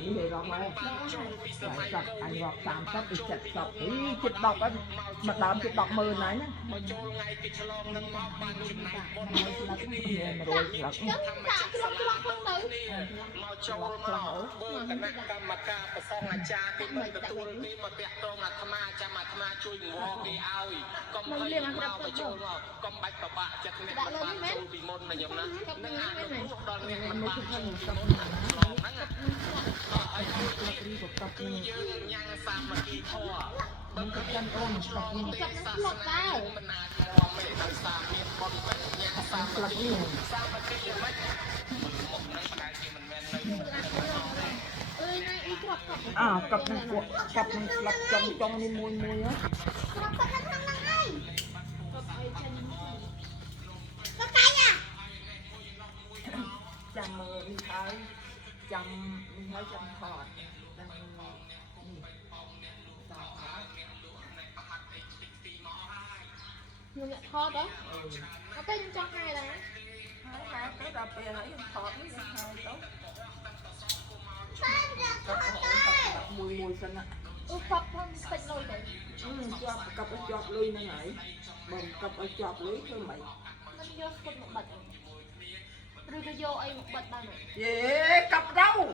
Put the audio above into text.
Ý thì rộng này Rồi sập anh rộng 30 thì 70 Ý chụp đọc á Mặt đám chụp đọc 10 này nhá Rồi lậtមកចូលមកធ្វើគណៈកម្មការប្រសងអាចារ្យគេមិនទទួលទេមកតាក់ទងអាត្មាចាំអាត្មាជួយងវគេឲ្យកុំឲ្យមកចូលមកកុំបាច់ប្របាក់ចិត្តអ្នកមិនបានចូលពីមុនណាខ្ញុំណានឹងអានុគ្រោះដល់អ្នកមិនបានចូលពីមុនហ្នឹងឲ្យគឺយើងញ៉ាំងសាមគ្គីធម៌មិនក៏កាន់អូនឆ្លងទេសាសនាមិនអាចមកមេដោយសារមានបុណ្យវិញញ៉ាំងសាមគ្គីសាមគ្គីយ៉ាងម៉េចមកនឹងបណ្ដាជាមិនមែននៅcặp này lật trong đi mùi á chăm đi thấy chăm thọt người nhận thọt đó có tên cho hai là hai cái đập bè lấy thọt với hai tốt mùi xanh ạ cặp con xịt lôi đấy cặp ở chọt lưới nó này bầm cặp ở chọt lưới thôi mày mình vô xịt một bật rồi cái vô ai một bật bao này cặp đâu